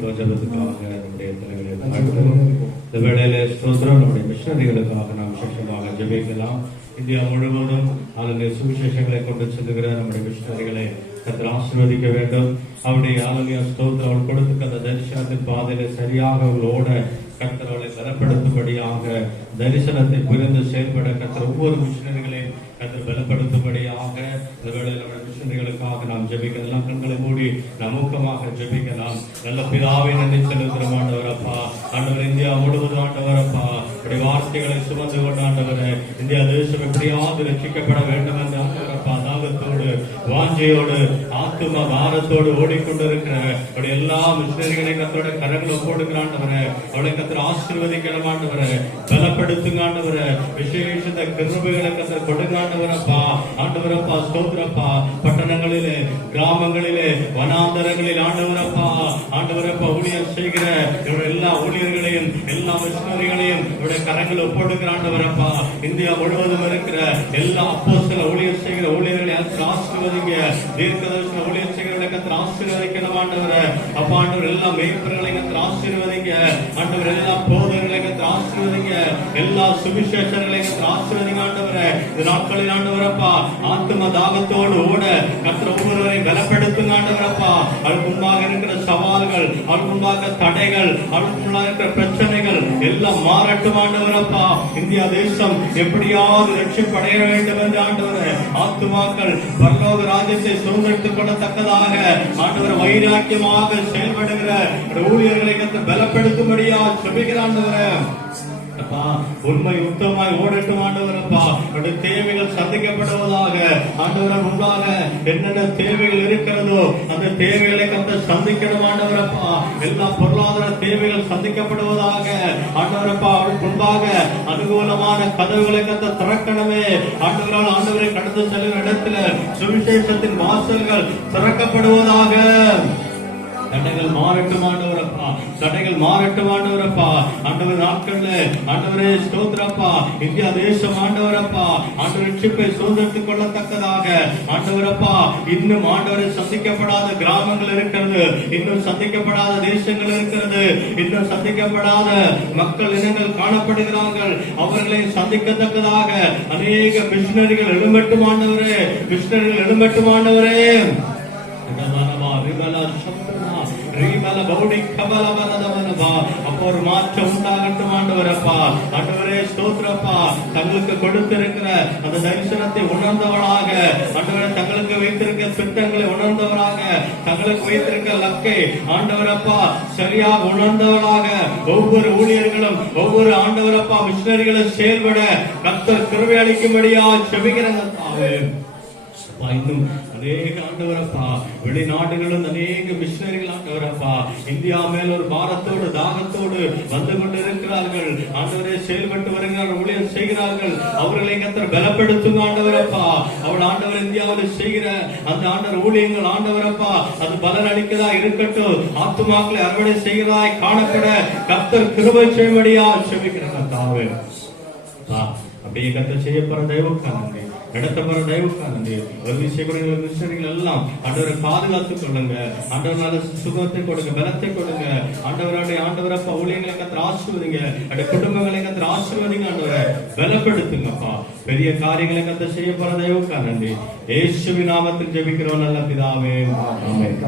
ஸ்தோத்திரம் ஜபத்துக்காக நம்முடைய தலைவரை தாழ்த்துகிறோம். இந்த வேளையில ஸ்தோத்திரம் நம்முடைய மிஷனரிகளுக்காக நாம் விசேஷமாக ஜபிக்கலாம் இந்தியா முழுவதும் அதனுடைய சுவிசேஷங்களை கொண்டு செல்லுகிற நம்முடைய மிஷனரிகளை கத்தர் ஆசீர்வதிக்க வேண்டும் அவருடைய ஆளுநர் ஸ்தோத்திரம் அவள் கொடுத்துக்க அந்த தரிசனத்தின் பாதையில சரியாக அவர்களோட கத்தர் அவளை பலப்படுத்தும்படியாக தரிசனத்தை புரிந்து செயல்பட கத்திர ஒவ்வொரு மிஷனரிகளையும் கத்தர் பலப்படுத்தும்படியாக இந்த வேளையில் நம்முடைய மிஷனரிகளுக்காக நாம் ஜெபிக்கலாம் கண்களை மூடி நமூக்கமாக ஜெபிக்கலாம் நல்ல பிதாவை நன்றி செலுத்துகிற ஆண்டவரப்பா ஆண்டவர் இந்தியா முழுவதும் ஆண்டவரப்பா இப்படி வார்த்தைகளை சுமந்து கொண்டு இந்தியா தேசம் எப்படியாவது ரட்சிக்கப்பட வேண்டும் என்ற வாஞ்சையோடு ஆத்தும பாரத்தோடு ஓடிக்கொண்டிருக்கிற அப்படி எல்லா மிஷினரிகளை கத்தோட கரங்களை போடுகிற அவளை கத்திர ஆசீர்வதிக்கிற ஆண்டவரே பலப்படுத்துங்க கிருபைகளை கத்தர் கொடுங்க ஆண்டவரப்பா ஆண்டவரப்பா பட்டணங்களிலே கிராமங்களிலே வனாந்தரங்களில் ஆண்டவரப்பா ஆண்டவரப்பா ஊழியர் செய்கிற இவருடைய எல்லா ஊழியர்களையும் எல்லா மிஷினரிகளையும் இவருடைய கரங்களை ஒப்படுகிற இந்தியா முழுவதும் இருக்கிற எல்லா அப்போஸ்தல ஊழியர் செய்கிற ஊழியர் ஆசீர்வதிங்க. தீர்க்கதரிசன ஊழியர் செய்கிறவர்களை கத்தர் ஆசீர்வதிக்கணும் ஆண்டவரே. அப்பா ஆண்டவர் எல்லா மேய்ப்பர்களை கத்தர் ஆசீர்வதிங்க. ஆண்டவர் எல்லா போதகர்களை கத்தர் ஆசீர்வதிங்க. எல்லா சுவிசேஷர்களை கத்தர் ஆசீர்வதிங்க ஆண்டவரே. இந்த நாட்களில் ஆண்டவரப்பா ஆத்ம தாகத்தோடு ஓட கத்திர ஒவ்வொருவரையும் பலப்படுத்துங்க ஆண்டவரப்பா. அதுக்கு முன்பாக இருக்கிற சவால்கள் அதுக்கு முன்பாக தடைகள் அதுக்கு முன்பாக இருக்கிற பிரச்சனைகள் எல்லாம் மாறட்டும் ஆண்டவரப்பா இந்தியா தேசம் எப்படியாவது ரட்சிப்படைய வேண்டும் என்று ஆண்டவர். ஆத்துமாக்கள் பரலோக ராஜ்யத்தை சுதந்திரத்துக் கொள்ளத்தக்கதாக ஆண்டவர் வைராக்கியமாக செயல்படுகிற. ஊழியர்களை கத்து பலப்படுத்தும்படியா சுபிக்கிற அப்பா, உண்மை உத்தமாய் ஓடட்டும் ஆண்டவரப்பா. உடைய தேவைகள் சந்திக்கப்படுவதாக ஆண்டவர் முன்பாக என்னென்ன தேவைகள் இருக்கிறதோ அந்த தேவைகளை கத்த சந்திக்கணும் ஆண்டவரப்பா. எல்லா பொருளாதார தேவைகள் சந்திக்கப்படுவதாக ஆண்டவரப்பா. அவள் முன்பாக அனுகூலமான கதவுகளை கத்த திறக்கணுமே. ஆண்டவரால் ஆண்டவரை கடந்து செல்லும் இடத்துல சுவிசேஷத்தின் வாசல்கள் திறக்கப்படுவதாக தடைகள் மாறட்டும் ஆண்டவரப்பா. தடைகள் மாறட்டும் ஆண்டவரப்பா. ஆண்டவர் நாட்கள்ல ஆண்டவரே ஸ்தோத்திரப்பா. இந்தியா தேசம் ஆண்டவரப்பா. ஆண்டவர் ரட்சிப்பை சுதந்திரத்துக் கொள்ளத்தக்கதாக. ஆண்டவரப்பா இன்னும் ஆண்டவரை சந்திக்கப்படாத கிராமங்கள் இருக்கிறது. இன்னும் சந்திக்கப்படாத தேசங்கள் இருக்கிறது. இன்னும் சந்திக்கப்படாத மக்கள் இனங்கள் காணப்படுகிறார்கள். அவர்களை சந்திக்கத்தக்கதாக. அநேக மிஷினரிகள் எழும்பட்டும் ஆண்டவரே. மிஷினரிகள் எழும்பட்டும் ஆண்டவரே. அப்போ ஒரு மாற்றம் உண்டாகட்டும் ஆண்டவரப்பா ஆண்டவரே ஸ்தோத்திரப்பா தங்களுக்கு கொடுத்திருக்கிற அந்த தரிசனத்தை உணர்ந்தவளாக ஆண்டவரே தங்களுக்கு வைத்திருக்க திட்டங்களை உணர்ந்தவராக தங்களுக்கு வைத்திருக்க லக்கை ஆண்டவரப்பா சரியாக உணர்ந்தவளாக ஒவ்வொரு ஊழியர்களும் ஒவ்வொரு ஆண்டவரப்பா மிஷினரிகளும் செயல்பட கத்தர் கிருபை அளிக்கும்படியா செபிக்கிறாங்க அப்பா, இன்னும் அநேக ஆண்டவரப்பா. வெளிநாடுகளும் அநேக மிஷினரிகள் ஆண்டவரப்பா. இந்தியா மேல் ஒரு பாரத்தோடு தாகத்தோடு வந்து கொண்டிருக்கிறார்கள். ஆண்டவரே செயல்பட்டு வருகிறார்கள் ஊழியர் செய்கிறார்கள். அவர்களை கத்தர் பலப்படுத்தும் ஆண்டவரப்பா. அவள் ஆண்டவர் இந்தியாவில் செய்கிற அந்த ஆண்டவர் ஊழியங்கள் ஆண்டவரப்பா. அது பலன் அளிக்கதா இருக்கட்டும். ஆத்துமாக்களை அறுவடை செய்கிறதாய் காணப்பட கத்தர் கிருபை செய்வடியா செபிக்கிறாங்க தாவே அப்படியே கத்த செய்யப்படுற தெய்வம் தெய்வக்கா நன்றி நடத்த போற தெய்வக்கா நன்றி விஷயங்கள் எல்லாம். ஆண்டவரை பாதுகாத்துக் கொள்ளுங்க. ஆண்டவரால் நல்ல சுகத்தை கொடுங்க பலத்தை கொடுங்க. ஆண்டவராடைய ஆண்டவரை ஊழியங்களை கத்திர ஆசிர்வதிங்க. அடைய குடும்பங்களை கத்திர ஆசிர்வதிங்க ஆண்டவரை. பலப்படுத்துங்கப்பா. பெரிய காரியங்களை கத்த செய்ய போற தெய்வக்கா நன்றி. ஏசுவி நாமத்தில் ஜெபிக்கிறோம் நல்ல பிதாவே. ஆமென்.